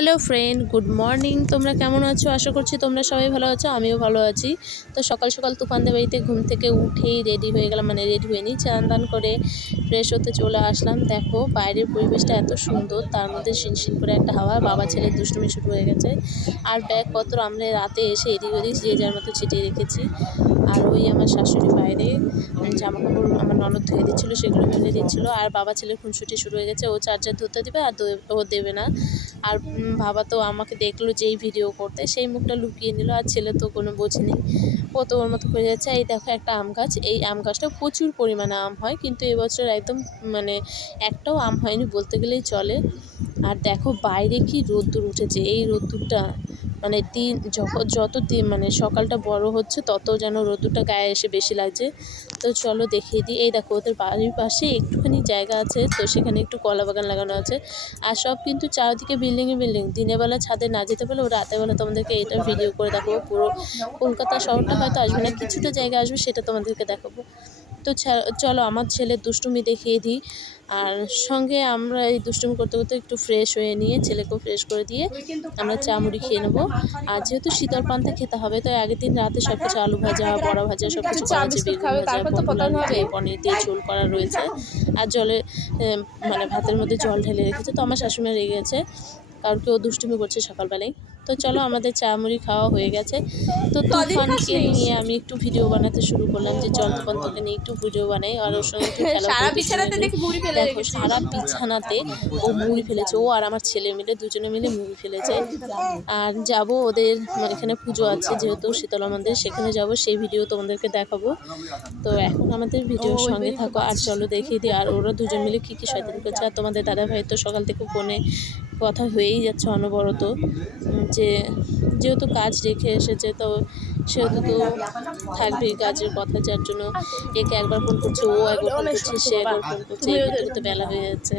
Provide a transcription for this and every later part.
Hello friend, good morning. তোমরা কেমন আছো? আশা করছি তোমরা সবাই ভালো আছো, আমিও ভালো আছি। তো সকাল সকাল তুফানদের বাড়িতে ঘুম থেকে উঠেই রেডি হয়ে গেলাম, মানে রেডি হয়ে নিই, চান দান করে ফ্রেশ হতে চলে আসলাম। দেখো বাইরের পরিবেশটা এত সুন্দর, তার মধ্যে শিনশিন করে একটা হাওয়া। বাবা ছেলের দুষ্টুমি শুরু হয়ে গেছে। আর ব্যাগপত্র আমরা রাতে এসে এদিক ওদিক যে যার মতো ছিটিয়ে রেখেছি। আর ওই আমার শাশুড়ি বাইরে জামা কাপড় আমার ননদ ধুয়ে দিচ্ছিলো, সেগুলো মেলে দিচ্ছিলো। আর বাবা ছেলের খুনসুটি শুরু হয়ে গেছে, ও চার্জার ধরতে দেবে আর ও দেবে না। আর বাবা তো আমাকে দেখলো যেই ভিডিও করতে, সেই মুখটা লুকিয়ে নিল। আর ছেলে তো কোনো বোঝেনি, ও তো ওর মতো করে যাচ্ছে। এই দেখো একটা আম গাছ, এই আম গাছটা প্রচুর পরিমাণে আম হয়, কিন্তু এবছর একদম মানে একটাও আম হয়নি বলতে গেলেই চলে। আর দেখো বাইরে কি রোদ্দুর উঠেছে, এই রোদ্দুরটা মানে যত দিন মানে সকালটা বড় হচ্ছে তত যেন রোদ্দুরটা গায়ে এসে বেশি লাগছে। তো চলো দেখিয়ে দিই। এই দেখো ওদের বাড়ির পাশে একটুখানি জায়গা আছে, তো সেখানে একটু কলা বাগান লাগানো আছে। আর সব কিন্তু চারদিকে বিল্ডিংয়ে বিল্ডিং। দিনের বেলা ছাদে না যেতে পারলেও রাতের বেলা তোমাদেরকে এটা ভিডিও করে দেখাবো। পুরো কলকাতা শহরটা হয়তো আসবে না, কিছুটা জায়গা আসবে, সেটা তোমাদেরকে দেখাবো। তো চলো আমার ছেলের দুষ্টুমি দেখিয়ে দিই। আর সঙ্গে আমরা এই দুষ্টুমি করতে করতে একটু ফ্রেশ হয়ে নিয়ে ছেলেকেও ফ্রেশ করে দিয়ে আমরা চা মুড়ি খেয়ে নেবো। আর যেহেতু শীতল পান্তা খেতে হবে, তো আগের দিন রাতে সব কিছু আলু ভাজা, বড়া ভাজা সব কিছু করা আছে, বেগুন ভাজা, পটল আলু দিয়ে পনির দিয়ে ঝোল করা রয়েছে। আর জলে মানে ভাতের মধ্যে জল ঢেলে রেখেছে। তো আমার শাশুড়ি রেগে গেছে, কারণ কেউ দুষ্টুমি করছে সকালবেলায়। তো চলো আমাদের চা মুড়ি খাওয়া হয়ে গেছে। তো তুফানকে নিয়ে আমি একটু ভিডিও বানাতে শুরু করলাম, যে চল তুফান তোকে নিয়ে একটু ভিডিও বানাই আর ওর সঙ্গে একটু খেলা করি। দেখো সারা বিছানাতে ও মুড়ি ফেলেছে, ও আর আমার ছেলে মিলে দুজনে মিলে মুড়ি ফেলেছে। আর যাব ওদের এখানে পুজো আছে, যেহেতু শীতলা মন্দির, সেখানে যাব, সেই ভিডিও তোমাদেরকে দেখাবো। তো এখন আমাদের ভিডিওর সঙ্গে থাকো আর চলো দেখিয়ে দিই। আর ওরা দুজন মিলে কী কী শয়তানি করছে। আর তোমাদের দাদাভাই তো সকাল থেকে ফোনে কথা হয়েই যাচ্ছে অনবরত, যেহেতু কাজ রেখে এসেছে, তো সেহেতু তো থাকবেই কাজের কথা, যার জন্য একে একবার ফোন করছে, ও একবার ফোন করছে, সে একবার ফোন করছে, এই করতে করতে বেলা হয়ে যাচ্ছে।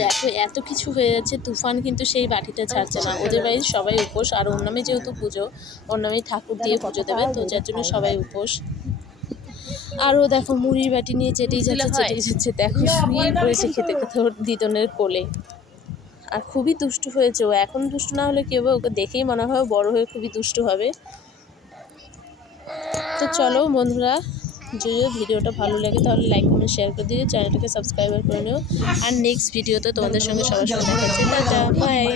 দেখো এত কিছু হয়ে যাচ্ছে, তুফান কিন্তু সেই বাটিটা ছাড়ছে না। ওদের বাড়ির সবাই উপোস, আর ওর নামে যেহেতু পুজো, ওর নামেই ঠাকুর দিয়ে পুজো দেবে, তো যার জন্য সবাই উপোস। আরও দেখো মুড়ির বাটি নিয়ে চেটেই যাচ্ছে। দেখো শুয়ে পড়েছে খেতে খেতে ওর দিদনের কোলে। আর খুবই দুষ্টু হয়েছে ও, এখন দুষ্টু না হলে কি হবে, ওকে দেখেই মনে হয় বড় হয়ে খুবই দুষ্টু হবে। তো চলো বন্ধুরা, যদি ভিডিওটা ভালো লাগে তাহলে লাইক কমেন্ট শেয়ার করে দিয়ে চ্যানেলটাকে সাবস্ক্রাইব করে নিও। আর নেক্সট ভিডিওতে তোমাদের সঙ্গে সবার সঙ্গে দেখা হচ্ছে। Tata, by.